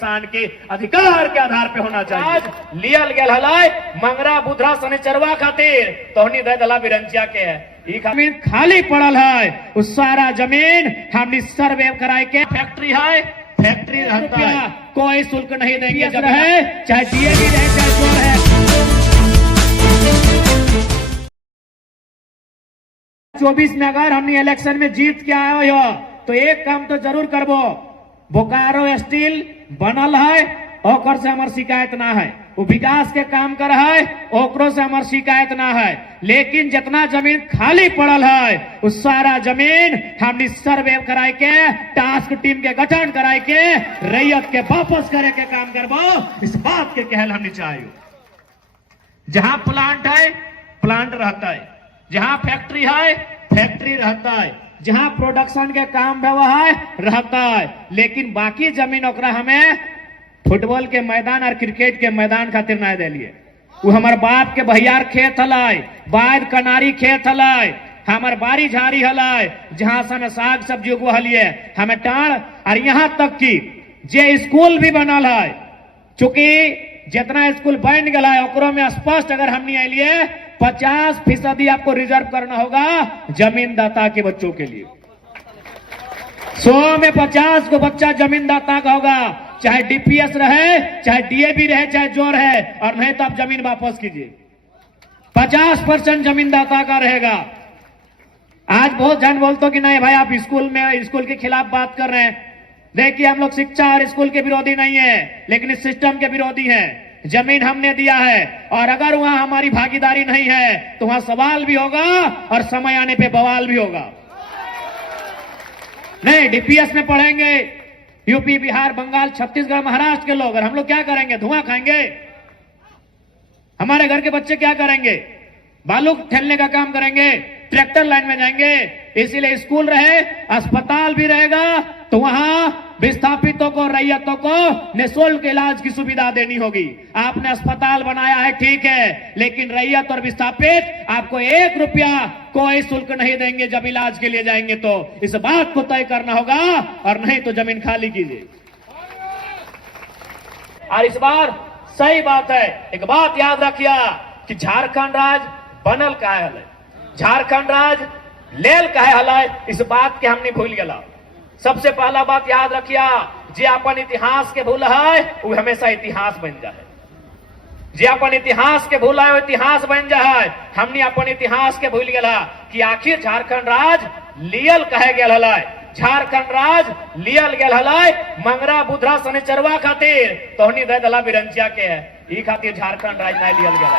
किसान के अधिकार के आधार पे होना चाहिए। आज लियल गेल हलाय मंगरा बुधरा सनेचरवा खातिर तोहनी दे दला बिरंचिया के है ई जमीन खाली पड़ल है। उस सारा जमीन हमनी सर्वे कराए के फैक्ट्री है, फैक्ट्री रहता है, कोई शुल्क नहीं देंगे। जब है चाहे डीएवी रहे चाहे जो है 24 में अगर हमने इलेक्शन में जीत के आयो हो तो एक काम तो जरूर करबो। बोकारो स्टील बनल है ओकर से हमार शिकायत ना है, वो विकास के काम कर है ओकरो से हमार शिकायत ना है। लेकिन जितना जमीन खाली पड़ल है उस सारा जमीन हमने सर्वे कराए के टास्क टीम के गठन कराए के रैयत के वापस करे के काम करबो। इस बात के कहल हमने चाहिए। जहां प्लांट है प्लांट रहता है, जहां फैक्ट्री है फैक्ट्री रहता है, जहां प्रोडक्शन के काम व्यवहार रहता है। लेकिन बाकी जमीन ओकरा हमें फुटबॉल के मैदान और क्रिकेट के मैदान खातिर ना दिलिए। वो हमार बाप के भैयार खेत हलाय, बाद कनारी खेत हलाय, हमार बारी झाड़ी हलाय, जहां से हमें साग सब्जी उगवलिए हमें टाण। और यहाँ तक कि जे स्कूल भी बनल है, चूंकि जितना स्कूल बन गया है ओकरो में स्पष्ट अगर हमने आइलिए 50% आपको रिजर्व करना होगा जमीनदाता के बच्चों के लिए। 100 में 50 को बच्चा जमीनदाता का होगा, चाहे डीपीएस रहे चाहे डीएबी रहे चाहे जो रहे, और नहीं तो आप जमीन वापस कीजिए। 50% जमीनदाता का रहेगा। आज बहुत जन बोलते हो कि नहीं भाई आप स्कूल के खिलाफ बात कर रहे हैं। देखिए हम लोग शिक्षा और स्कूल के विरोधी नहीं है, लेकिन इस सिस्टम के विरोधी है। जमीन हमने दिया है और अगर वहां हमारी भागीदारी नहीं है तो वहां सवाल भी होगा और समय आने पे बवाल भी होगा। नहीं डीपीएस में पढ़ेंगे यूपी बिहार बंगाल छत्तीसगढ़ महाराष्ट्र के लोग, और हम लोग क्या करेंगे? धुआं खाएंगे। हमारे घर के बच्चे क्या करेंगे? बालू ठेलने का काम करेंगे, ट्रैक्टर लाइन में जाएंगे। इसीलिए स्कूल रहे, अस्पताल भी रहेगा तो वहां विस्थापितों को रैयतों को निःशुल्क इलाज की सुविधा देनी होगी। आपने अस्पताल बनाया है ठीक है, लेकिन रैयत और विस्थापित आपको 1 रुपया कोई शुल्क नहीं देंगे जब इलाज के लिए जाएंगे। तो इस बात को तय करना होगा और नहीं तो जमीन खाली कीजिए। और इस बार सही बात है, एक बात याद रखिए कि झारखंड राज्य बनल काहे हल, झारखंड राज्य लेल काहे हल, इस बात के हमने भूल गया। सबसे पहला बात याद रखिए, जे अपन इतिहास के भूल है वो हमेशा इतिहास बन जाए। जे अपन इतिहास के भूल है वो इतिहास बन जाए। हमने अपन इतिहास के भूल गया कि आखिर झारखंड राज्य लियल कहे गेल हलाय। झारखंड राज्य लियल गेल हलाय मंगरा बुधरा सनेचरवा खातिर तोहनी दे दला बिरंचिया के है, ई खातिर झारखंड राज्य नहीं लियल गेल।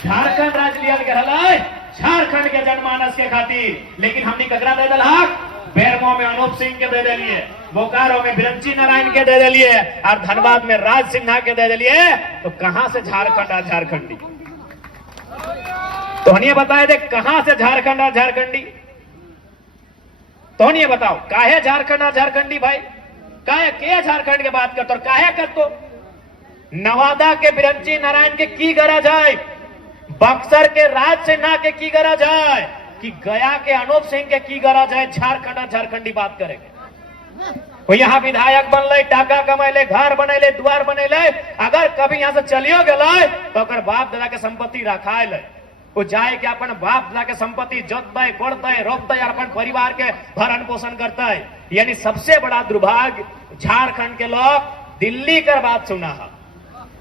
झारखंड राज्य लियल गेल हलाय झारखंड के जनमानस के खातिर, लेकिन हमने ककरा दे दल हक? बेरमो में अनूप सिंह के दे दिलिए, बोकारो में बिरंची नारायण के दे दिलिए और धनबाद में राज सिन्हा के दे दिलिए। तो कहां से झारखंड और झारखंडी? तो हनिए बताए दे कहां से झारखंड और झारखंडी? तो हनिए बताओ काहे झारखंड और झारखंडी भाई? काहे के झारखंड के बात करते और काहे करतो? नवादा के बिरंची नारायण के की गरज है? बक्सर के राज सिन्हा के की गरज है? कि गया के अनूप सिंह के की गरज है? झारखंड और झारखंडी बात करेंगे। वो यहाँ विधायक बनले, टाका कमैले, घर बनेले, द्वार बनेले, अगर कभी यहाँ से चलियो गए तो अगर बाप दादा के संपत्ति रखायल वो जाए के अपन बाप दादा के संपत्ति जोतते कोड़ते रोपते और अपन परिवार के भरण पोषण करते। यानी सबसे बड़ा दुर्भाग्य झारखंड के लोग दिल्ली कर बात सुना है।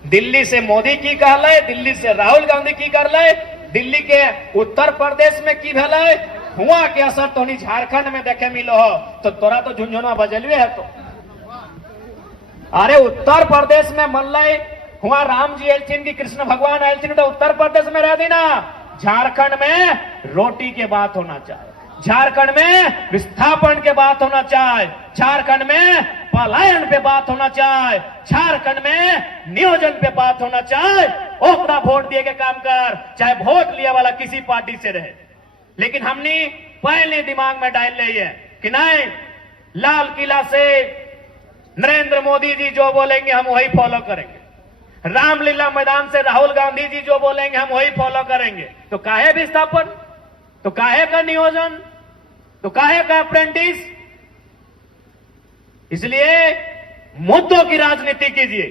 दिल्ली से मोदी की कहले, दिल्ली से राहुल गांधी की करले, दिल्ली के उत्तर प्रदेश में की भले हुआ के असर तो नहीं झारखंड में देखे मिलो हो। तो तोरा तो झुंझुनवा बजलवे है। तो अरे उत्तर प्रदेश में मल्लय हुआ राम जी एलचिन की कृष्ण भगवान एलचिन तो उत्तर प्रदेश में रह देना। झारखंड में रोटी के बात होना चाहिए, झारखंड में विस्थापन के बात होना चाहिए, झारखंड में पलायन पे बात होना चाहिए, झारखंड में नियोजन पे बात होना चाहिए। ओकरा वोट दिए के काम कर, चाहे वोट लिया वाला किसी पार्टी से रहे। लेकिन हमने पहले दिमाग में डाल ली है कि नहीं लाल किला से नरेंद्र मोदी जी जो बोलेंगे हम वही फॉलो करेंगे, रामलीला मैदान से राहुल गांधी जी जो बोलेंगे हम वही फॉलो करेंगे। तो काहे विस्थापन, तो काहे का नियोजन, तो काहे का अप्रेंटिस? इसलिए मुद्दों की राजनीति कीजिए।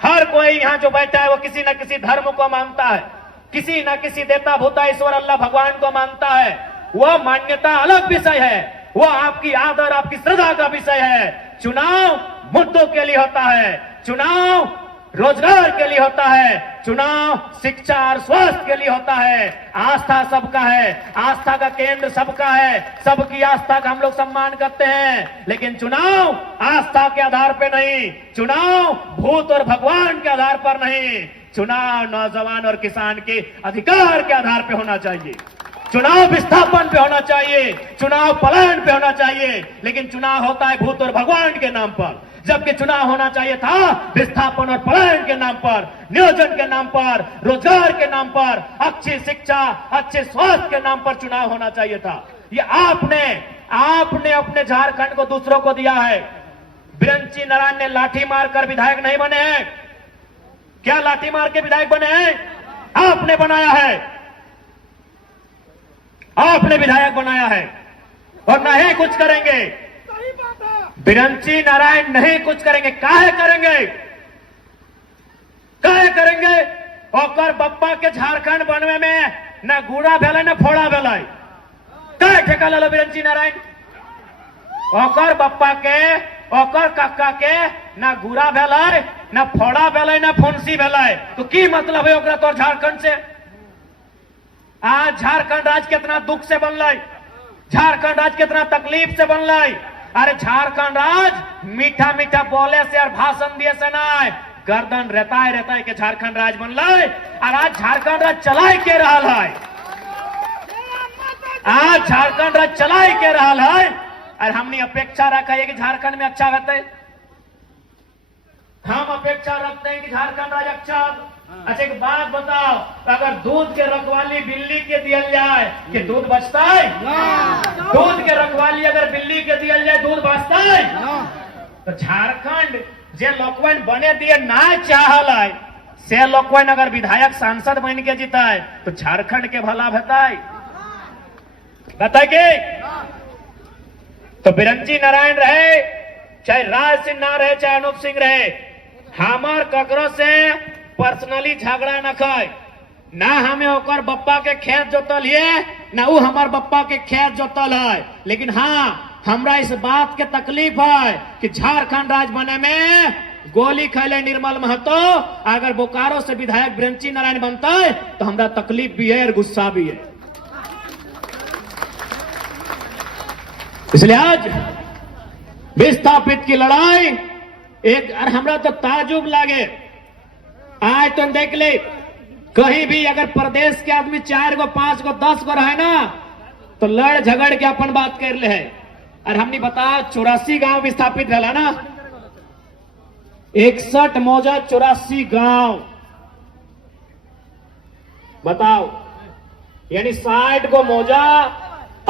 हर कोई यहां जो बैठा है वो किसी न किसी धर्म को मानता है, किसी न किसी देवता भूता ईश्वर अल्लाह भगवान को मानता है। वह मान्यता अलग विषय है, वो आपकी आदर आपकी श्रद्धा का विषय है। चुनाव मुद्दों के लिए होता है, चुनाव रोजगार के लिए होता है, चुनाव शिक्षा और स्वास्थ्य के लिए होता है। आस्था सबका है, आस्था का केंद्र सबका है, सबकी आस्था का हम लोग सम्मान करते हैं। लेकिन चुनाव आस्था के आधार पर नहीं, चुनाव भूत और भगवान के आधार पर नहीं, चुनाव नौजवान और किसान के अधिकार के आधार पर होना चाहिए। चुनाव विस्थापन पे होना चाहिए, चुनाव पलायन पे होना चाहिए, लेकिन चुनाव होता है भूत और भगवान के नाम पर, जबकि चुनाव होना चाहिए था विस्थापन और पलायन के नाम पर, नियोजन के नाम पर, रोजगार के नाम पर, अच्छी शिक्षा अच्छे स्वास्थ्य के नाम पर चुनाव होना चाहिए था। ये आपने अपने झारखंड को दूसरों को दिया है। बिरंची नारायण ने लाठी मारकर विधायक नहीं बने हैं। क्या लाठी मार के विधायक बने हैं? आपने बनाया है, आपने विधायक बनाया है और नहीं कुछ करेंगे। बिरंची नारायण नहीं कुछ करेंगे। काहे करेंगे? काहे करेंगे? ओकर बप्पा के झारखंड बनवे में न गुड़ा भेल न फोड़ा भेल। काहे ठेका ले बिरंची नारायण? ओकर बप्पा के ओकर काका के न गुड़ा भेल न फोड़ा भेल न फुंसी भेल। तो की मतलब है ओकरा तोर झारखंड से? आज झारखंड राज्य कितना दुख से बनल, झारखंड राज्य कितना तकलीफ से बनल। अरे झारखंड राज्य मीठा मीठा बोले से और भाषण दिए से नहीं, गर्दन रहता के झारखंड राज्य बनल। और आज झारखंड राज्य चलाए के रहा है, आज झारखंड राज्य चलाए के रहा है। और हमने अपेक्षा रखा है कि झारखंड में अच्छा रहते, हम अपेक्षा रखते हैं कि झारखंड राज्य अच्छा। अच्छा एक बात बताओ, अगर दूध के रखवाली बिल्ली के दिया जाए कि दूध बचता है? दूध के रखवाली अगर बिल्ली के दिया जाए दूध बचता है? तो झारखंड जे लोकवन बने दिए ना चाहल है, से लोकवन अगर विधायक सांसद बन के जीता है तो झारखंड के भला बताए के? तो बिरंची नारायण रहे चाहे राज सिंह ना रहे चाहे अनूप सिंह रहे, हमार ककरो से पर्सनली झगड़ा न खाए, ना हमें ओकर बप्पा के खेत जोतल है ना वो हमार बप्पा के खेत जोतल है। लेकिन हाँ हमरा इस बात के तकलीफ है कि झारखंड राज्य बने में गोली खैले निर्मल महतो, अगर बोकारो से विधायक बिरंची नारायण बनता है तो हमरा तकलीफ भी है और गुस्सा भी है। इसलिए आज विस्थापित की लड़ाई एक, और हमरा तो ताजुब लागे, आज तुम देख ले कहीं भी अगर प्रदेश के आदमी 4 गो 5 गो 10 गो रहे ना तो लड़ झगड़ के अपन बात कर ले है। और हमने बता 84 गांव विस्थापित रहा ना, 61 मौजा 84 गांव, बताओ यानी 60 गो मौजा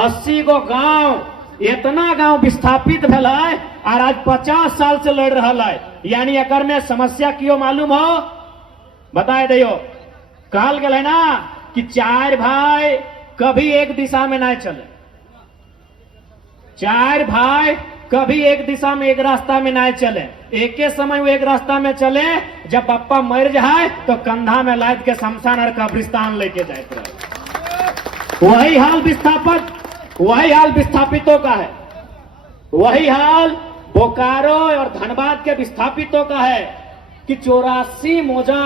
80 गो गांव, इतना गांव विस्थापित भेल है और आज 50 साल से लड़ रहा है। यानी अगर में समस्या क्यों मालूम हो बताए दियो। कहल गए ना कि 4 भाई कभी एक दिशा में ना चले, 4 भाई कभी एक दिशा में एक रास्ता में ना चले, एक ही समय वो एक रास्ता में चले। जब पप्पा मर जाए तो कंधा में लाद के शमशान और कब्रिस्तान लेके जाते रहे। वही हाल विस्थापन, वही हाल विस्थापितों का है, वही हाल बोकारो और धनबाद के विस्थापितों का है कि 84 मौजा,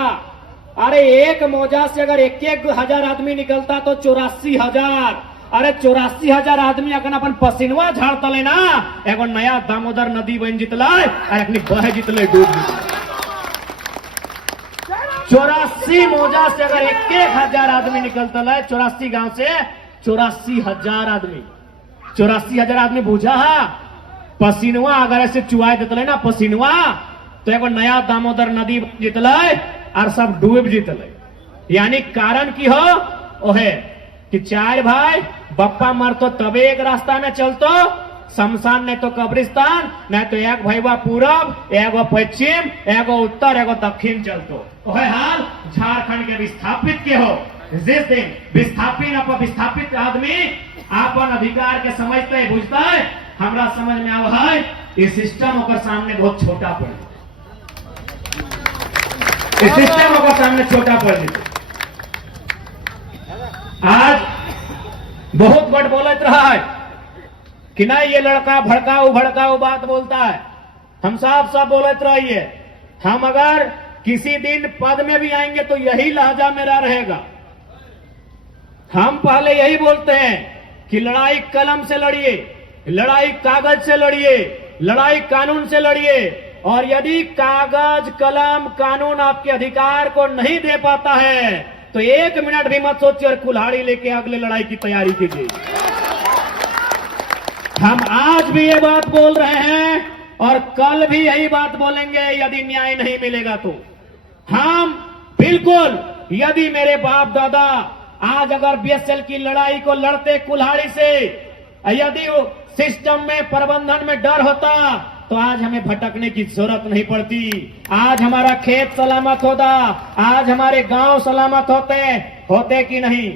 अरे एक मौजा से अगर 1,000 आदमी निकलता तो 84,000, अरे 84,000 आदमी अगर अपन पसीनवा झाड़ता ले ना, एगो नया दामोदर नदी बन जितला और अपनी बह जितले डूब जितले। 84 मौजा से अगर 1,000 आदमी निकलता है, 84 गांव से 84,000 आदमी, 84,000 आदमी बूझा है पसीनवा अगर ऐसे चुआ देते ना पसीनवा, तो एगो नया दामोदर नदी जीतल और सब डूब जीतल। यानी कारण की हो ओहे कि 4 भाई बप्पा मरतो तबे एक रास्ता में चलतो, शमशान नहीं तो कब्रिस्तान, नहीं तो एक भैया पूरब, एगो पश्चिम, एगो उत्तर, एगो दक्षिण चलतो। ओहे हाल झारखंड के विस्थापित के हो, जिस दिन विस्थापित आदमी अपन अधिकार के समझते बुझता है, हमरा समझ में आवा है ये सिस्टम ओकर सामने बहुत छोटा पड़ जाए, ये सिस्टम ओकर सामने छोटा पड़ जाए। आज बहुत बड़ बोलत रहा है कि नहीं ये लड़का भड़काऊ बात बोलता है। हम साफ साफ बोलते रहिए, हम अगर किसी दिन पद में भी आएंगे तो यही लहजा मेरा रहेगा। हम पहले यही बोलते हैं कि लड़ाई कलम से लड़िए, लड़ाई कागज से लड़िए, लड़ाई कानून से लड़िए, और यदि कागज कलम कानून आपके अधिकार को नहीं दे पाता है तो 1 मिनट भी मत सोचिए और कुल्हाड़ी लेके अगले लड़ाई की तैयारी कीजिए। हम आज भी ये बात बोल रहे हैं और कल भी यही बात बोलेंगे यदि न्याय नहीं मिलेगा तो। हम बिल्कुल, यदि मेरे बाप दादा आज अगर बीएसएल की लड़ाई को लड़ते कुल्हाड़ी से, यदि सिस्टम में प्रबंधन में डर होता तो आज हमें भटकने की जरूरत नहीं पड़ती। आज हमारा खेत सलामत होता, आज हमारे गांव सलामत होते कि नहीं।